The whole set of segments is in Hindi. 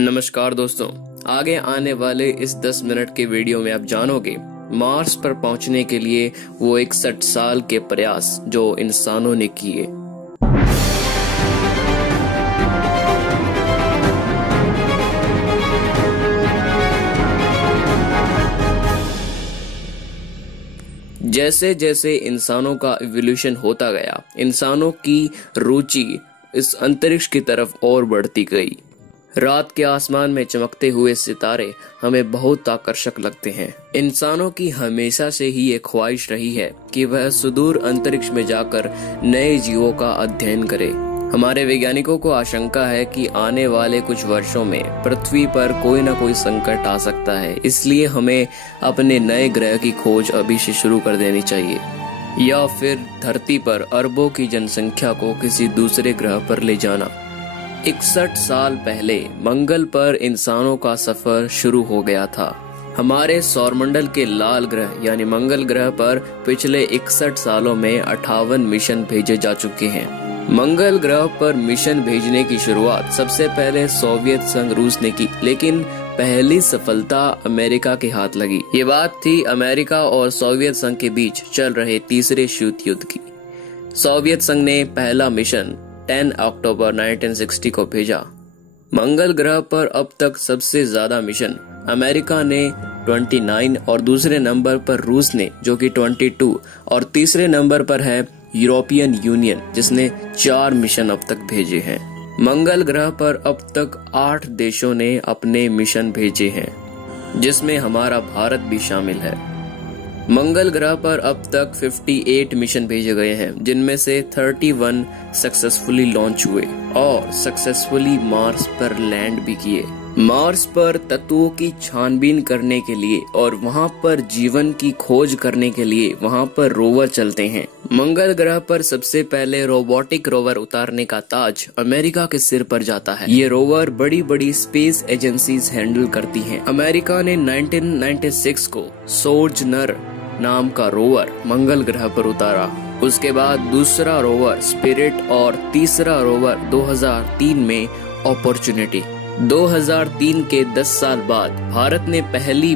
नमस्कार दोस्तों, आगे आने वाले इस 10 मिनट के वीडियो में आप जानोगे मार्स पर पहुंचने के लिए वो 61 साल के प्रयास जो इंसानों ने किए। जैसे जैसे इंसानों का इवोल्यूशन होता गया, इंसानों की रुचि इस अंतरिक्ष की तरफ और बढ़ती गई। रात के आसमान में चमकते हुए सितारे हमें बहुत आकर्षक लगते हैं। इंसानों की हमेशा से ही ये ख्वाहिश रही है कि वह सुदूर अंतरिक्ष में जाकर नए जीवों का अध्ययन करे। हमारे वैज्ञानिकों को आशंका है कि आने वाले कुछ वर्षों में पृथ्वी पर कोई न कोई संकट आ सकता है, इसलिए हमें अपने नए ग्रह की खोज अभी से शुरू कर देनी चाहिए, या फिर धरती पर अरबों की जनसंख्या को किसी दूसरे ग्रह पर ले जाना। 61 साल पहले मंगल पर इंसानों का सफर शुरू हो गया था। हमारे सौरमंडल के लाल ग्रह यानी मंगल ग्रह पर पिछले 61 सालों में 58 मिशन भेजे जा चुके हैं। मंगल ग्रह पर मिशन भेजने की शुरुआत सबसे पहले सोवियत संघ रूस ने की, लेकिन पहली सफलता अमेरिका के हाथ लगी। ये बात थी अमेरिका और सोवियत संघ के बीच चल रहे तीसरे शीत युद्ध की। सोवियत संघ ने पहला मिशन 10 अक्टूबर 1960 को भेजा। मंगल ग्रह पर अब तक सबसे ज्यादा मिशन अमेरिका ने 29 और दूसरे नंबर पर रूस ने जो कि 22 और तीसरे नंबर पर है यूरोपियन यूनियन जिसने 4 मिशन अब तक भेजे हैं। मंगल ग्रह पर अब तक 8 देशों ने अपने मिशन भेजे हैं, जिसमें हमारा भारत भी शामिल है। मंगल ग्रह पर अब तक 58 मिशन भेजे गए हैं, जिनमें से 31 सक्सेसफुली लॉन्च हुए और सक्सेसफुली मार्स पर लैंड भी किए। मार्स पर तत्वों की छानबीन करने के लिए और वहां पर जीवन की खोज करने के लिए वहां पर रोवर चलते हैं। मंगल ग्रह पर सबसे पहले रोबोटिक रोवर उतारने का ताज अमेरिका के सिर पर जाता है। ये रोवर बड़ी बड़ी स्पेस एजेंसीज हैंडल करती हैं। अमेरिका ने 1996 को सोजर्नर नाम का रोवर मंगल ग्रह पर उतारा। उसके बाद दूसरा रोवर स्पिरिट और तीसरा रोवर 2003 में अपॉर्चुनिटी। 2003 के 10 साल बाद भारत ने पहली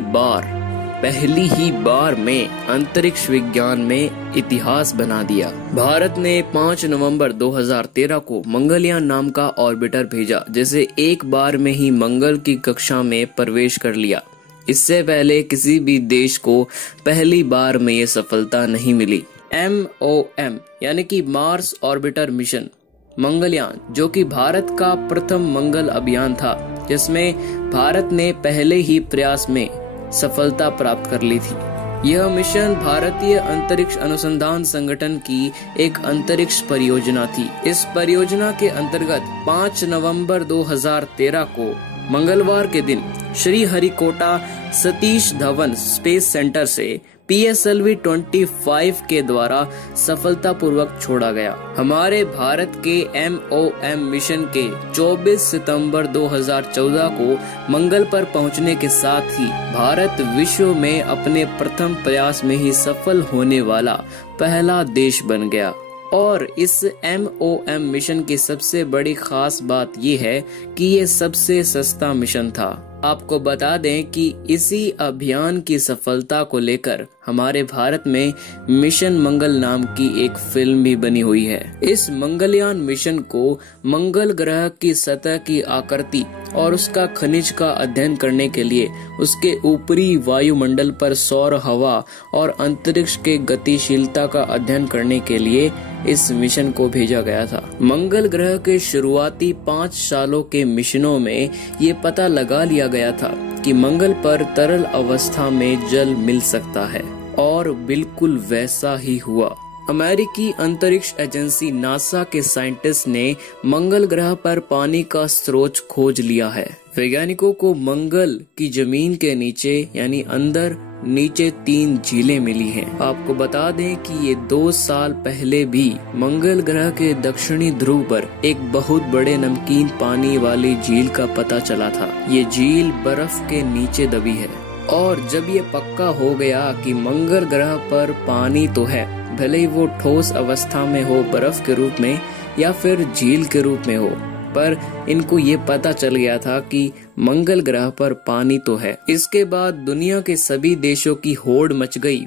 ही बार में अंतरिक्ष विज्ञान में इतिहास बना दिया। भारत ने 5 नवंबर 2013 को मंगलयान नाम का ऑर्बिटर भेजा, जिसे एक बार में ही मंगल की कक्षा में प्रवेश कर लिया। इससे पहले किसी भी देश को पहली बार में ये सफलता नहीं मिली। MOM यानी कि मार्स ऑर्बिटर मिशन मंगलयान, जो कि भारत का प्रथम मंगल अभियान था, जिसमें भारत ने पहले ही प्रयास में सफलता प्राप्त कर ली थी। यह मिशन भारतीय अंतरिक्ष अनुसंधान संगठन की एक अंतरिक्ष परियोजना थी। इस परियोजना के अंतर्गत 5 नवंबर 2013 को मंगलवार के दिन श्रीहरिकोटा सतीश धवन स्पेस सेंटर से PSLV-25 के द्वारा सफलतापूर्वक छोड़ा गया। हमारे भारत के MOM मिशन के 24 सितंबर 2014 को मंगल पर पहुंचने के साथ ही भारत विश्व में अपने प्रथम प्रयास में ही सफल होने वाला पहला देश बन गया। और इस MOM मिशन की सबसे बड़ी खास बात ये है कि ये सबसे सस्ता मिशन था। आपको बता दें कि इसी अभियान की सफलता को लेकर हमारे भारत में मिशन मंगल नाम की एक फिल्म भी बनी हुई है। इस मंगलयान मिशन को मंगल ग्रह की सतह की आकृति और उसका खनिज का अध्ययन करने के लिए उसके ऊपरी वायुमंडल पर सौर हवा और अंतरिक्ष के गतिशीलता का अध्ययन करने के लिए इस मिशन को भेजा गया था। मंगल ग्रह के शुरुआती 5 सालों के मिशनों में ये पता लगा लिया गया था कि मंगल पर तरल अवस्था में जल मिल सकता है, और बिल्कुल वैसा ही हुआ। अमेरिकी अंतरिक्ष एजेंसी नासा के साइंटिस्ट ने मंगल ग्रह पर पानी का स्रोत खोज लिया है। वैज्ञानिकों को मंगल की जमीन के नीचे यानी अंदर नीचे 3 झीलें मिली हैं। आपको बता दें कि ये 2 साल पहले भी मंगल ग्रह के दक्षिणी ध्रुव पर एक बहुत बड़े नमकीन पानी वाली झील का पता चला था। ये झील बर्फ के नीचे दबी है, और जब ये पक्का हो गया कि मंगल ग्रह पर पानी तो है, भले ही वो ठोस अवस्था में हो बर्फ के रूप में या फिर झील के रूप में हो, पर इनको ये पता चल गया था कि मंगल ग्रह पर पानी तो है। इसके बाद दुनिया के सभी देशों की होड़ मच गई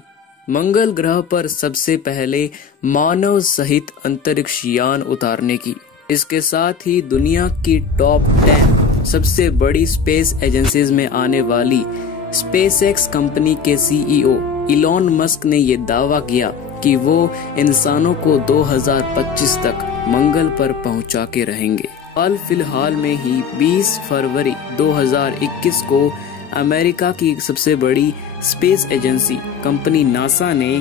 मंगल ग्रह पर सबसे पहले मानव सहित अंतरिक्ष यान उतारने की। इसके साथ ही दुनिया की टॉप 10 सबसे बड़ी स्पेस एजेंसीज में आने वाली स्पेसएक्स कंपनी के सीईओ इलॉन मस्क ने ये दावा किया कि वो इंसानों को 2025 तक मंगल पर पहुंचा के रहेंगे। हाल फिलहाल में ही 20 फरवरी 2021 को अमेरिका की सबसे बड़ी स्पेस एजेंसी कंपनी नासा ने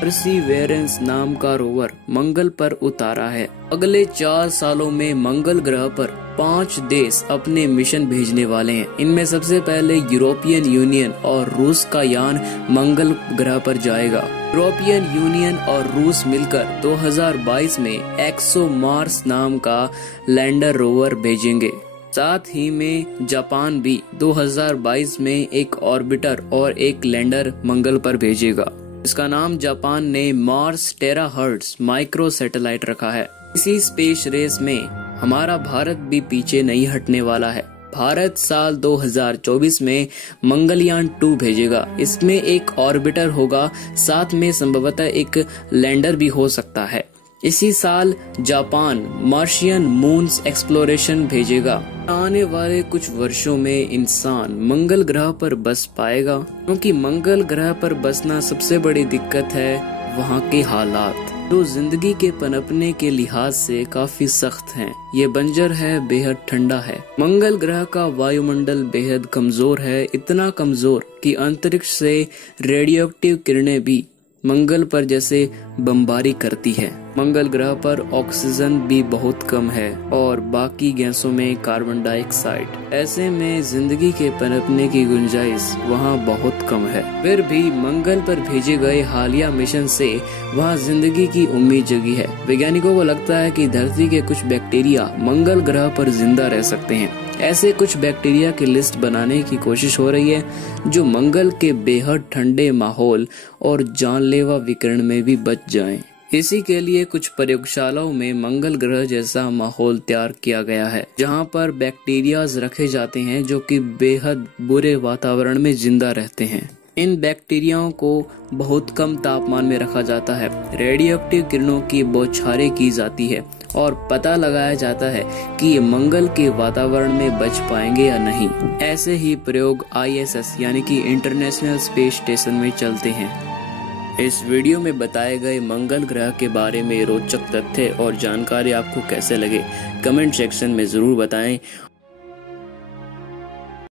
परसिवेरेंस नाम का रोवर मंगल पर उतारा है। अगले 4 सालों में मंगल ग्रह पर 5 देश अपने मिशन भेजने वाले हैं। इनमें सबसे पहले यूरोपियन यूनियन और रूस का यान मंगल ग्रह पर जाएगा। यूरोपियन यूनियन और रूस मिलकर 2022 में एक्सोमार्स नाम का लैंडर रोवर भेजेंगे। साथ ही में जापान भी 2022 में एक ऑर्बिटर और एक लैंडर मंगल पर भेजेगा। इसका नाम जापान ने मार्स टेराहर्ट्ज माइक्रो सैटेलाइट रखा है। इसी स्पेस रेस में हमारा भारत भी पीछे नहीं हटने वाला है। भारत साल 2024 में मंगलयान 2 भेजेगा। इसमें एक ऑर्बिटर होगा, साथ में संभवतः एक लैंडर भी हो सकता है। इसी साल जापान मार्शियन मून्स एक्सप्लोरेशन भेजेगा। आने वाले कुछ वर्षों में इंसान मंगल ग्रह पर बस पाएगा, क्योंकि मंगल ग्रह पर बसना सबसे बड़ी दिक्कत है वहाँ के हालात, जो जिंदगी के पनपने के लिहाज से काफी सख्त हैं। ये बंजर है, बेहद ठंडा है। मंगल ग्रह का वायुमंडल बेहद कमजोर है, इतना कमजोर कि अंतरिक्ष से रेडियोएक्टिव किरणें भी मंगल पर जैसे बमबारी करती है। मंगल ग्रह पर ऑक्सीजन भी बहुत कम है और बाकी गैसों में कार्बन डाइऑक्साइड। ऐसे में जिंदगी के पनपने की गुंजाइश वहाँ बहुत कम है। फिर भी मंगल पर भेजे गए हालिया मिशन से वहाँ जिंदगी की उम्मीद जगी है। वैज्ञानिकों को लगता है कि धरती के कुछ बैक्टीरिया मंगल ग्रह पर जिंदा रह सकते हैं। ऐसे कुछ बैक्टीरिया की लिस्ट बनाने की कोशिश हो रही है जो मंगल के बेहद ठंडे माहौल और जानलेवा विकिरण में भी बच जाएं। इसी के लिए कुछ प्रयोगशालाओं में मंगल ग्रह जैसा माहौल तैयार किया गया है, जहां पर बैक्टीरियाज रखे जाते हैं जो कि बेहद बुरे वातावरण में जिंदा रहते हैं। इन बैक्टीरियाओं को बहुत कम तापमान में रखा जाता है, रेडियोएक्टिव किरणों की बौछारें की जाती है और पता लगाया जाता है कि ये मंगल के वातावरण में बच पाएंगे या नहीं। ऐसे ही प्रयोग ISS यानी कि इंटरनेशनल स्पेस स्टेशन में चलते हैं। इस वीडियो में बताए गए मंगल ग्रह के बारे में रोचक तथ्य और जानकारी आपको कैसे लगे, कमेंट सेक्शन में जरूर बताएं